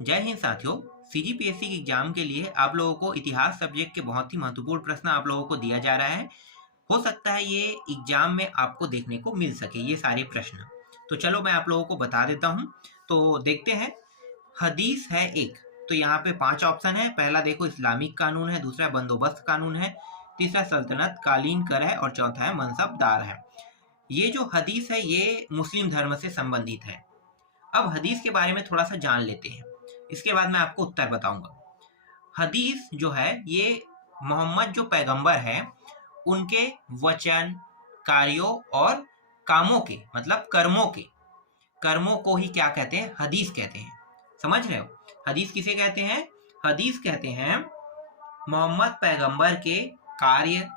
जय हिंद साथियों। सीजीपीएससी के एग्जाम के लिए आप लोगों को इतिहास सब्जेक्ट के बहुत ही महत्वपूर्ण प्रश्न आप लोगों को दिया जा रहा है। हो सकता है ये एग्जाम में आपको देखने को मिल सके ये सारे प्रश्न। तो चलो मैं आप लोगों को बता देता हूँ। तो देखते हैं। हदीस है एक, तो यहाँ पे 5 ऑप्शन है। पहला देखो इस्लामिक कानून है, दूसरा बंदोबस्त कानून है, तीसरा सल्तनत कालीन कर है और चौथा है मनसबदार है। ये जो हदीस है ये मुस्लिम धर्म से संबंधित है। अब हदीस के बारे में थोड़ा सा जान लेते हैं, इसके बाद मैं आपको उत्तर बताऊंगा। हदीस जो है ये मोहम्मद जो पैगंबर है उनके वचन, कार्यों और कामों के मतलब कर्मों को ही क्या कहते हैं? हदीस कहते हैं। समझ रहे हो? हदीस किसे कहते हैं? हदीस कहते हैं मोहम्मद पैगंबर के कार्य,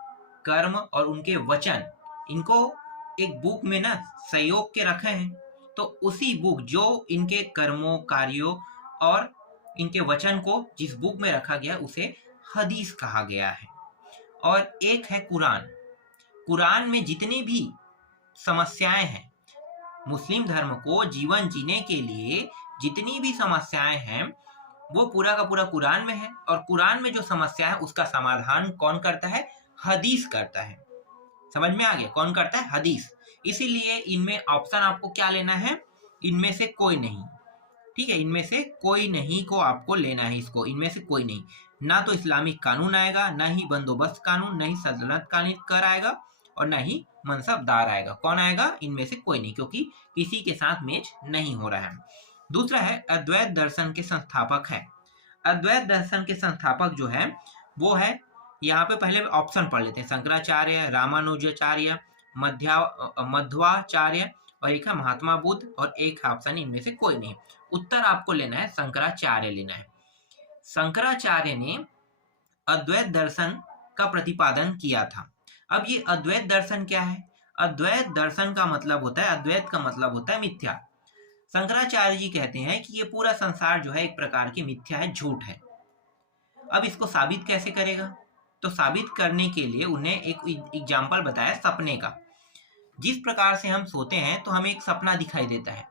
कर्म और उनके वचन, इनको एक बुक में ना संयोग के रखे हैं। तो उसी बुक जो इनके कर्मों, कार्यों और इनके वचन को जिस बुक में रखा गया उसे हदीस कहा गया है। और एक है कुरान। कुरान में जितनी भी समस्याएं हैं, मुस्लिम धर्म को जीवन जीने के लिए जितनी भी समस्याएं हैं वो पूरा का पूरा कुरान में है। और कुरान में जो समस्या है उसका समाधान कौन करता है? हदीस करता है। समझ में आ गया? कौन करता है? हदीस। इसीलिए इनमें ऑप्शन आपको क्या लेना है? इनमें से कोई नहीं। ठीक है, इनमें से कोई नहीं को आपको लेना है। इसको इनमें से कोई नहीं। ना तो इस्लामिक कानून आएगा, ना ही बंदोबस्त कानून, ना ही सल्तनत कानून कर आएगा और ना ही मनसबदार आएगा। कौन आएगा? इनमें से कोई नहीं, क्योंकि किसी के साथ मैच नहीं हो रहा है। दूसरा है अद्वैत दर्शन के संस्थापक है। अद्वैत दर्शन के संस्थापक जो है वो है, यहाँ पे पहले ऑप्शन पढ़ लेते हैं। शंकराचार्य, रामानुजाचार्य, मध्वाचार्य और एक है महात्मा बुद्ध और एक ऑप्शन इनमें से कोई नहीं। उत्तर आपको लेना है शंकराचार्य लेना है। शंकराचार्य ने अद्वैत दर्शन का प्रतिपादन किया था। अब ये अद्वैत दर्शन क्या है? अद्वैत दर्शन का मतलब होता है, अद्वैत का मतलब होता है मिथ्या। शंकराचार्य जी कहते हैं कि ये पूरा संसार जो है एक प्रकार की मिथ्या है, झूठ है। अब इसको साबित कैसे करेगा? तो साबित करने के लिए उन्हें एक एग्जाम्पल बताया सपने का। जिस प्रकार से हम सोते हैं तो हमें एक सपना दिखाई देता है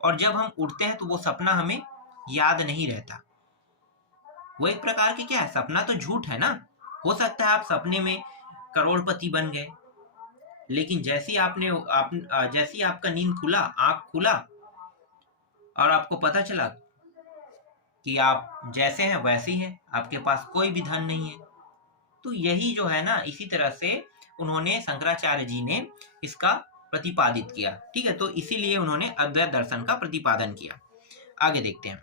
और जब हम उठते हैं तो वो सपना हमें याद नहीं रहता। वो एक प्रकार की क्या है? सपना तो झूठ है ना। हो सकता है आप सपने में करोड़पति बन गए, लेकिन जैसी आपका नींद खुला, आंख खुला और आपको पता चला कि आप जैसे हैं वैसे ही हैं, आपके पास कोई भी धन नहीं है। तो यही जो है ना, इसी तरह से उन्होंने, शंकराचार्य जी ने इसका प्रतिपादित किया। ठीक है, तो इसीलिए उन्होंने अद्वैत दर्शन का प्रतिपादन किया। आगे देखते हैं।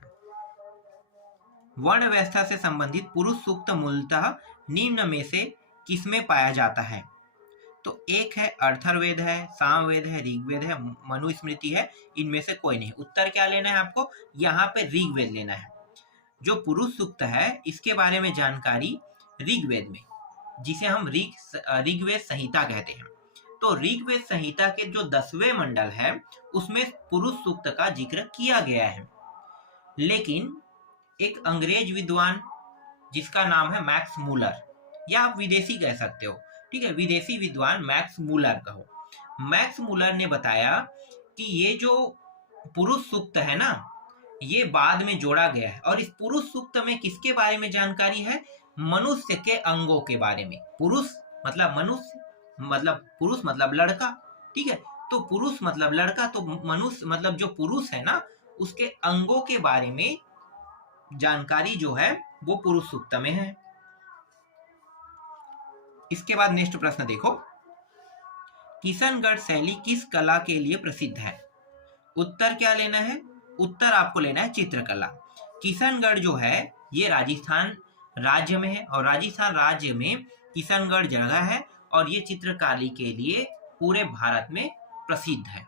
वर्ण व्यवस्था से संबंधित पुरुष सूक्त मूलतः निम्न में से किसमें पाया जाता है? तो एक है अर्थर्वेद है, सामवेद है, ऋग्वेद है, मनुस्मृति है। इनमें से कोई नहीं। उत्तर क्या लेना है आपको? यहाँ पे ऋग्वेद लेना है। जो पुरुष सूक्त है इसके बारे में जानकारी ऋग्वेद में, जिसे हम ऋग्वेद संहिता कहते हैं। तो ऋग्वेद संहिता के जो 10वें मंडल है उसमें पुरुष सूक्त का जिक्र किया गया है। लेकिन एक अंग्रेज विद्वान जिसका नाम है मैक्स मूलर, या आप विदेशी कह सकते हो, ठीक है, विदेशी विद्वान मैक्स मूलर कहो। मैक्स मूलर ने बताया कि ये जो पुरुष सूक्त है ना, ये बाद में जोड़ा गया है। और इस पुरुष सूक्त में किसके बारे में जानकारी है? मनुष्य के अंगों के बारे में। पुरुष मतलब मनुष्य, मतलब पुरुष मतलब लड़का। ठीक है, तो पुरुष मतलब लड़का, तो मनुष्य मतलब जो पुरुष है ना, उसके अंगों के बारे में जानकारी जो है वो पुरुष सूक्त में है। इसके बाद नेक्स्ट प्रश्न देखो। किशनगढ़ शैली किस कला के लिए प्रसिद्ध है? उत्तर क्या लेना है? उत्तर आपको लेना है चित्रकला। किशनगढ़ जो है ये राजस्थान राज्य में है और राजस्थान राज्य में किशनगढ़ जगह है और ये चित्रकारी के लिए पूरे भारत में प्रसिद्ध है।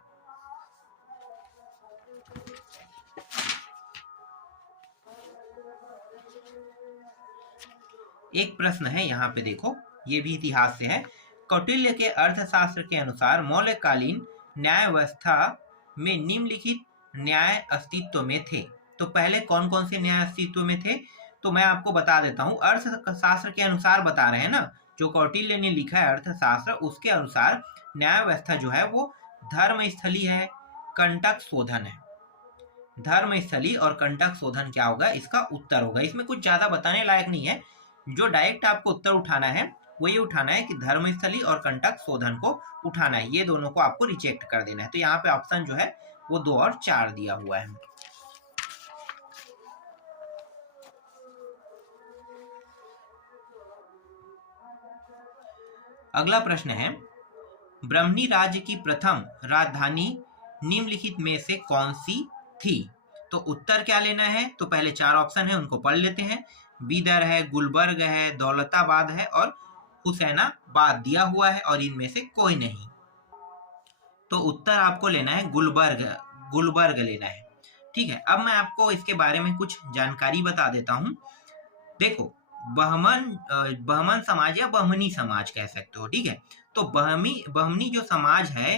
एक प्रश्न है यहाँ पे देखो, ये भी इतिहास से है। कौटिल्य के अर्थशास्त्र के अनुसार मौल्यकालीन न्याय व्यवस्था में निम्नलिखित न्याय अस्तित्व में थे। तो पहले कौन कौन से न्याय अस्तित्व में थे? तो मैं आपको बता देता हूँ। अर्थशास्त्र के अनुसार बता रहे हैं ना, जो कौटिल्य ने लिखा है अर्थशास्त्र, उसके अनुसार न्याय व्यवस्था जो है वो धर्म स्थली है, कंटक शोधन है। धर्मस्थली और कंटक शोधन क्या होगा, इसका उत्तर होगा। इसमें कुछ ज्यादा बताने लायक नहीं है, जो डायरेक्ट आपको उत्तर उठाना है वो ये उठाना है कि धर्मस्थली और कंटक शोधन को उठाना है, ये दोनों को आपको रिजेक्ट कर देना है। तो यहाँ पे ऑप्शन जो है वो 2 और 4 दिया हुआ है। अगला प्रश्न है, ब्रह्मणी राज्य की प्रथम राजधानी निम्नलिखित में से कौन सी थी? तो उत्तर क्या लेना है, तो पहले 4 ऑप्शन है उनको पढ़ लेते हैं। बीदर है, गुलबर्ग है, दौलताबाद है और हुसैनाबाद दिया हुआ है और इनमें से कोई नहीं। तो उत्तर आपको लेना है गुलबर्ग लेना है। ठीक है, अब मैं आपको इसके बारे में कुछ जानकारी बता देता हूँ। देखो, बहमन समाज या बहमनी समाज कह सकते हो, ठीक है। तो बहमनी जो समाज है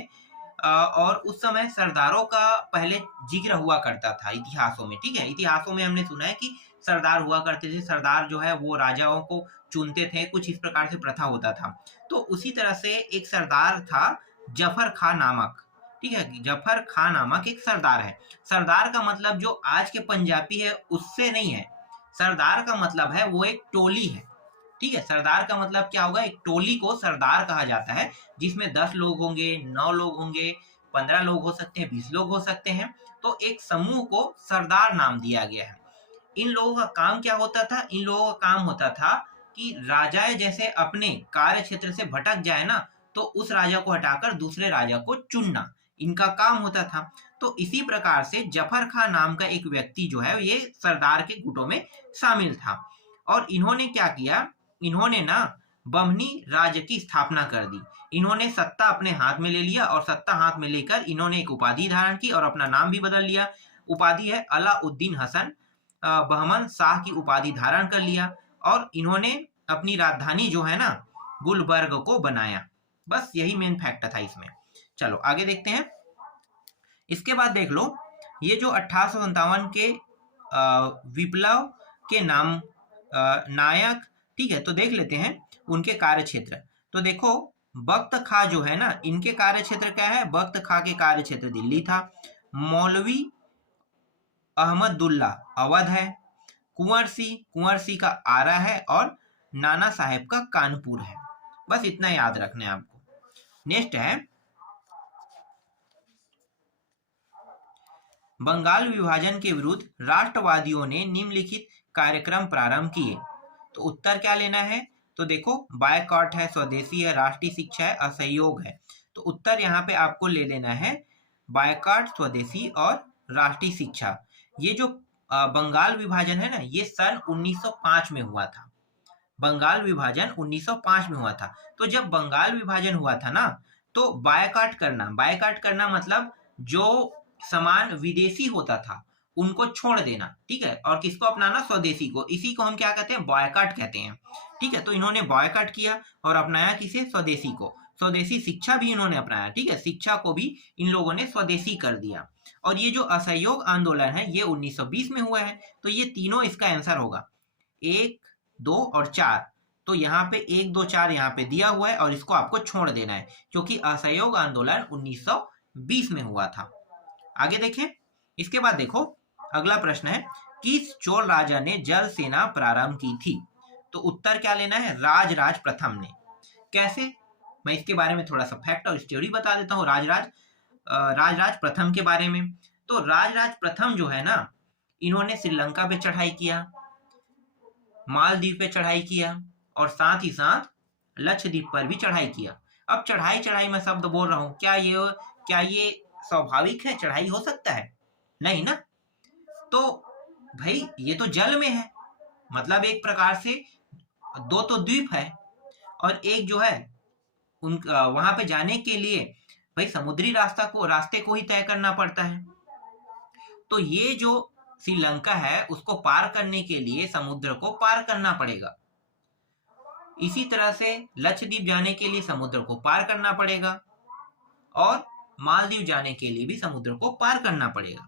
और उस समय सरदारों का पहले जिक्र हुआ करता था इतिहासों में, ठीक है। इतिहासों में हमने सुना है कि सरदार हुआ करते थे, सरदार जो है वो राजाओं को चुनते थे, कुछ इस प्रकार से प्रथा होता था। तो उसी तरह से एक सरदार था जफर खां नामक, ठीक है। जफर खां नामक एक सरदार है। सरदार का मतलब जो आज के पंजाबी है उससे नहीं है, सरदार का मतलब है वो एक टोली है, ठीक है। सरदार का मतलब क्या होगा, एक टोली को सरदार कहा जाता है, जिसमें 10 लोग होंगे, 9 लोग होंगे, 15 लोग हो सकते हैं, 20 लोग हो सकते हैं। तो एक समूह को सरदार नाम दिया गया है। इन लोगों का काम क्या होता था, इन लोगों का काम होता था कि राजाएं जैसे अपने कार्य क्षेत्र से भटक जाए ना, तो उस राजा को हटाकर दूसरे राजा को चुनना इनका काम होता था। तो इसी प्रकार से जफर खां नाम का एक व्यक्ति जो है ये सरदार के गुटों में शामिल था। और इन्होंने क्या किया, इन्होंने ना बहमनी राज्य की स्थापना कर दी। इन्होंने सत्ता अपने हाथ में ले लिया और सत्ता हाथ में लेकर इन्होंने एक उपाधि धारण की और अपना नाम भी बदल लिया। उपाधि है अलाउद्दीन हसन बहमन शाह की उपाधि धारण कर लिया और इन्होंने अपनी राजधानी जो है ना गुलबर्ग को बनाया। बस यही मेन फैक्ट था इसमें। चलो आगे देखते हैं। इसके बाद देख लो, ये जो 1857 के विप्लव के नाम नायक, ठीक है। तो देख लेते हैं उनके कार्य क्षेत्र। तो देखो, बख्त खां जो है ना, इनके कार्य क्षेत्र क्या है, बख्त खां के कार्य क्षेत्र दिल्ली था, मौलवी अहमदुल्ला अवध है, कुंवर सी का आरा है और नाना साहेब का कानपुर है। बस इतना याद रखना है आपको। नेक्स्ट है, बंगाल विभाजन के विरुद्ध राष्ट्रवादियों ने निम्नलिखित कार्यक्रम प्रारंभ किए। तो उत्तर क्या लेना है, तो देखो, बायकॉट है, स्वदेशी है, राष्ट्रीय शिक्षा है, असहयोग है। तो उत्तर यहाँ पे आपको ले लेना है बायकॉट, स्वदेशी और राष्ट्रीय शिक्षा। ये जो बंगाल विभाजन है ना, ये सन 1905 में हुआ था। बंगाल विभाजन 1905 में हुआ था। तो जब बंगाल विभाजन हुआ था ना, तो बायकॉट करना मतलब जो सामान विदेशी होता था उनको छोड़ देना, ठीक है, और किसको अपनाना, स्वदेशी को। इसी को हम क्या कहते हैं, बॉयकॉट कहते हैं, ठीक है। तो इन्होंने बॉयकॉट किया और अपनाया किसे, स्वदेशी को। स्वदेशी शिक्षा भी इन्होंने अपनाया, ठीक है, शिक्षा को भी इन लोगों ने स्वदेशी कर दिया। और ये जो असहयोग आंदोलन है ये 1920 में हुआ है। तो ये तीनों इसका आंसर होगा, 1, 2 और 4। तो यहाँ पे 1, 2, 4 यहाँ पे दिया हुआ है और इसको आपको छोड़ देना है, क्योंकि असहयोग आंदोलन 1920 में हुआ था। आगे देखें। इसके बाद देखो, अगला प्रश्न है, किस चोल राजा ने जल सेना प्रारंभ की थी? तो उत्तर क्या लेना है, राजराज प्रथम ने। कैसे, मैं इसके बारे में थोड़ा सा फैक्ट और स्टोरी बता देता हूँ राजराज प्रथम के बारे में। तो राजराज प्रथम जो है ना, इन्होंने श्रीलंका पे चढ़ाई किया, मालदीव पे चढ़ाई किया और साथ ही साथ लक्षद्वीप पर भी चढ़ाई किया। अब चढ़ाई मैं शब्द बोल रहा हूँ, क्या ये स्वाभाविक है, चढ़ाई हो सकता है? नहीं ना। तो भाई ये तो जल में है, मतलब एक प्रकार से 2 तो द्वीप है और एक जो है वहां पे जाने के लिए भाई समुद्री रास्ते को ही तय करना पड़ता है। तो ये जो श्रीलंका है उसको पार करने के लिए समुद्र को पार करना पड़ेगा। इसी तरह से लक्षद्वीप जाने के लिए समुद्र को पार करना पड़ेगा और मालदीव जाने के लिए भी समुद्र को पार करना पड़ेगा।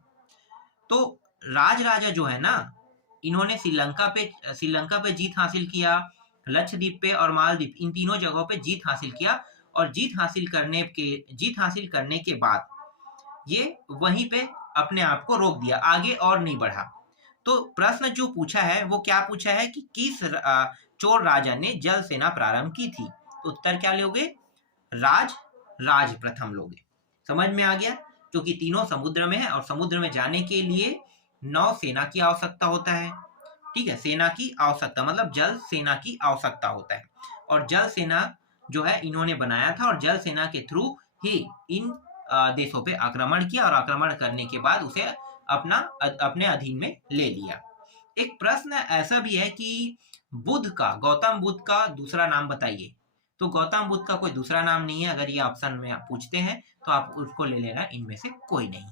तो राजा जो है ना, इन्होंने श्रीलंका पे जीत हासिल किया, लक्षद्वीप पे और मालदीव, इन तीनों जगहों पे जीत हासिल किया। और जीत हासिल करने के बाद ये वहीं पे अपने आप को रोक दिया, आगे और नहीं बढ़ा। तो प्रश्न जो पूछा है वो क्या पूछा है कि किस चोल राजा ने जल सेना प्रारंभ की थी? तो उत्तर क्या लोगे? राज प्रथम लोगे। समझ में आ गया? क्योंकि तीनों समुद्र में है और समुद्र में जाने के लिए नौ सेना की आवश्यकता होता है। ठीक है, सेना की आवश्यकता मतलब जल सेना की आवश्यकता होता है, और जल सेना जो है इन्होंने बनाया था, और जल सेना के थ्रू ही इन देशों पे आक्रमण किया, और आक्रमण करने के बाद उसे अपने अधीन में ले लिया। एक प्रश्न ऐसा भी है कि गौतम बुद्ध का दूसरा नाम बताइए। तो गौतम बुद्ध का कोई दूसरा नाम नहीं है। अगर ये ऑप्शन में आप पूछते हैं तो आप उसको ले लेना, इनमें से कोई नहीं।